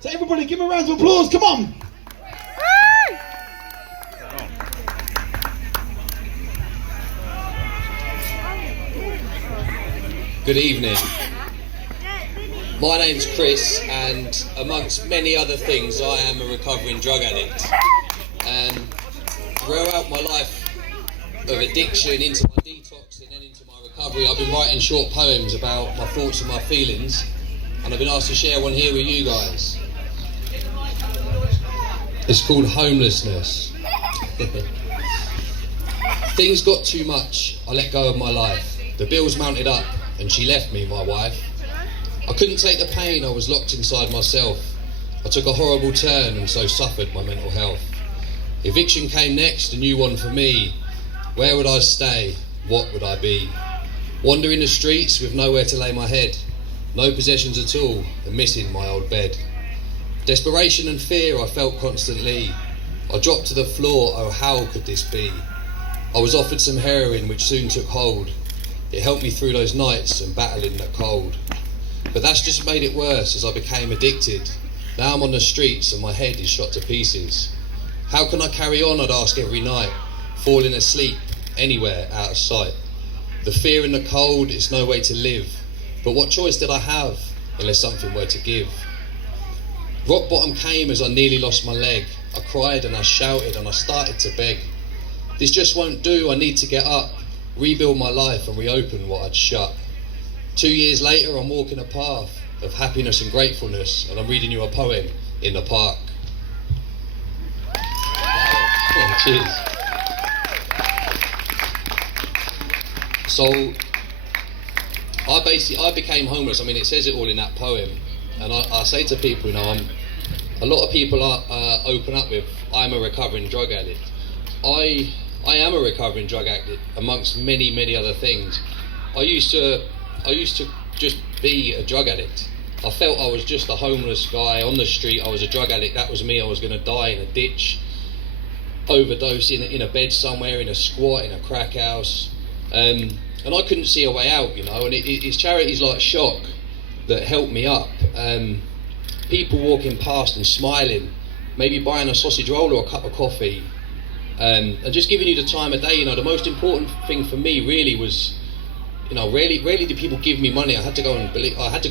So everybody give him a round of applause, come on. Good evening. My name's Chris, and amongst many other things, I am a recovering drug addict. And throughout my life of addiction, into my detox and then into my recovery, I've been writing short poems about my thoughts and my feelings, and I've been asked to share one here with you guys. It's called Homelessness. Things got too much, I let go of my life. The bills mounted up, and she left me, my wife. I couldn't take the pain, I was locked inside myself. I took a horrible turn and so suffered my mental health. Eviction came next, a new one for me. Where would I stay? What would I be? Wandering the streets with nowhere to lay my head. No possessions at all, and missing my old bed. Desperation and fear I felt constantly. I dropped to the floor, oh how could this be? I was offered some heroin which soon took hold. It helped me through those nights and battling that cold. But that's just made it worse as I became addicted. Now I'm on the streets and my head is shot to pieces. How can I carry on, I'd ask every night, falling asleep anywhere out of sight. The fear and the cold, it's no way to live. But what choice did I have unless something were to give? Rock bottom came as I nearly lost my leg. I cried and I shouted and I started to beg. This just won't do, I need to get up, rebuild my life and reopen what I'd shut. 2 years later, I'm walking a path of happiness and gratefulness, and I'm reading you a poem in the park. Cheers. So, I became homeless. I mean, it says it all in that poem, and I say to people, a lot of people are open up with, I'm a recovering drug addict. I am a recovering drug addict amongst many, many other things. I used to just be a drug addict. I felt I was just a homeless guy on the street. I was a drug addict. That was me. I was going to die in a ditch, overdose in a bed somewhere, in a squat, in a crack house. And I couldn't see a way out, And it's charities like Shock that helped me up. People walking past and smiling, maybe buying a sausage roll or a cup of coffee, and just giving you the time of day. The most important thing for me really was, rarely did people give me money. I had to go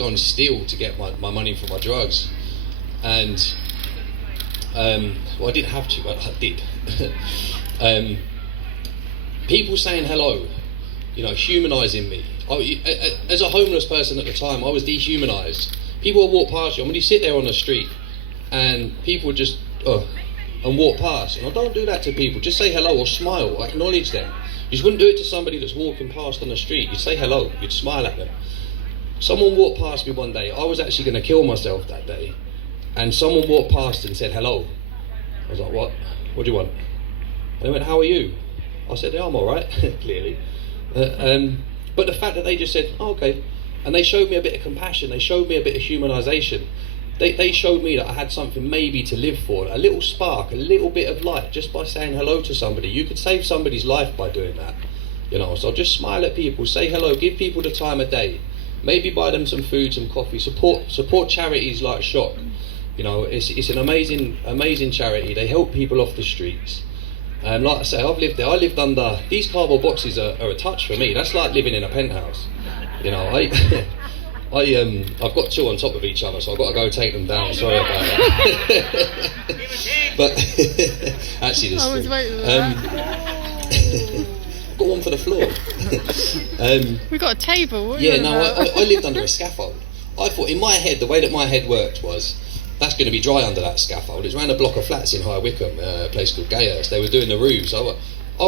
and steal to get my money for my drugs. And I didn't have to, but I did. People saying hello, humanising me. As a homeless person at the time, I was dehumanised. People would walk past you, and when you sit there on the street, and people would just and walk past, and I don't do that to people. Just say hello or smile. I acknowledge them. You just wouldn't do it to somebody that's walking past on the street. You'd say hello, you'd smile at them. Someone walked past me one day. I was actually going to kill myself that day, and someone walked past and said hello. I was like, what do you want? And they went, how are you? I said, yeah, I'm all right, clearly. But the fact that they just said, oh, okay, and they showed me a bit of compassion, they showed me a bit of humanisation. They showed me that I had something maybe to live for, a little spark, a little bit of light, just by saying hello to somebody. You could save somebody's life by doing that, So just smile at people, say hello, give people the time of day, maybe buy them some food, some coffee, support charities like Shock. It's an amazing charity. They help people off the streets. And like I say, I've lived there. I lived under, these cardboard boxes are a touch for me. That's like living in a penthouse. I've got two on top of each other, so I've got to go take them down. Sorry about that. But actually, this. I was waiting for that. Got one for the floor. We've got a table. I lived under a scaffold. I thought, in my head, the way that my head worked was, that's going to be dry under that scaffold. It's around a block of flats in High Wycombe, a place called Gayhurst. They were doing the roofs. I'll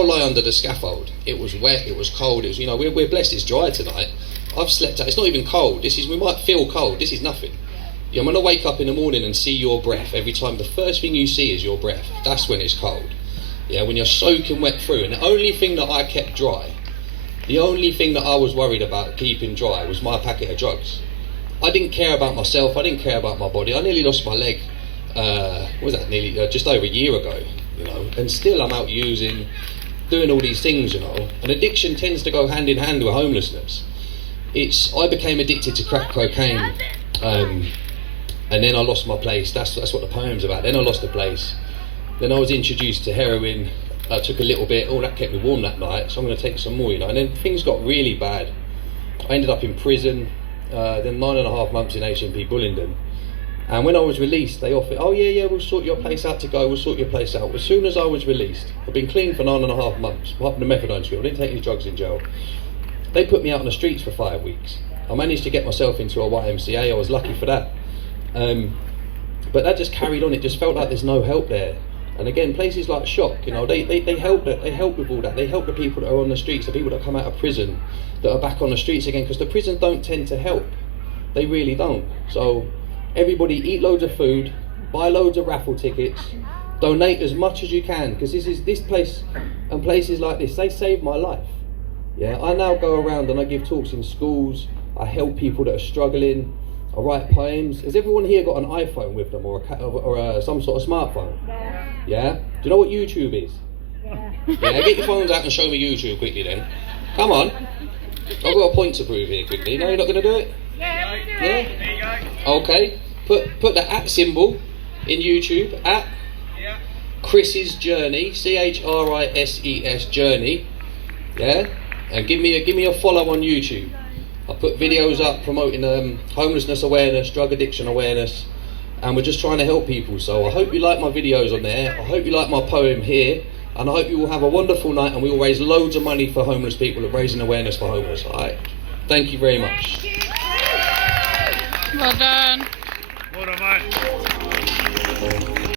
lie under the scaffold. It was wet, it was cold. It was, we're blessed it's dry tonight. I've slept out. It's not even cold. We might feel cold. This is nothing. I'm going to wake up in the morning and see your breath. Every time, the first thing you see is your breath. That's when it's cold. When you're soaking wet through. And the only thing that I kept dry, the only thing that I was worried about keeping dry was my packet of drugs. I didn't care about myself. I didn't care about my body. I nearly lost my leg. Just over a year ago. And still I'm out using, doing all these things. And addiction tends to go hand in hand with homelessness. I became addicted to crack cocaine And then I lost my place. That's what the poem's about. Then I lost the place. Then I was introduced to heroin. I took a little bit. Oh, that kept me warm that night, so I'm going to take some more, you know. And then things got really bad. I ended up in prison, then 9.5 months in HMP Bullingdon. And when I was released, they offered, oh yeah, we'll sort your place out to go, we'll sort your place out. As soon as I was released, I've been clean for 9.5 months, apart from the methadone spill, I didn't take any drugs in jail. They put me out on the streets for 5 weeks. I managed to get myself into a YMCA, I was lucky for that. But that just carried on, it just felt like there's no help there. And again, places like Shock, you know, they help with all that. They help the people that are on the streets, the people that come out of prison, that are back on the streets again, because the prison don't tend to help. They really don't. So everybody eat loads of food, buy loads of raffle tickets, donate as much as you can, because this place and places like this, they saved my life. Yeah, I now go around and I give talks in schools, I help people that are struggling, I write poems. Has everyone here got an iPhone with them or some sort of smartphone? Yeah? Do you know what YouTube is? Yeah, get your phones out and show me YouTube quickly then. Come on. I've got a point to prove here quickly. No, you're not going to do it? Yeah, we'll do Yeah? it. There you go. Okay. Put the @ symbol in YouTube. @ Chris's Journey. CHRISES Journey. Yeah? And give me a follow on YouTube. I put videos up promoting homelessness awareness, drug addiction awareness, and we're just trying to help people. So I hope you like my videos on there. I hope you like my poem here, and I hope you will have a wonderful night, and we will raise loads of money for homeless people and raising awareness for homeless. All right? Thank you very much. Well done. Well done, mate.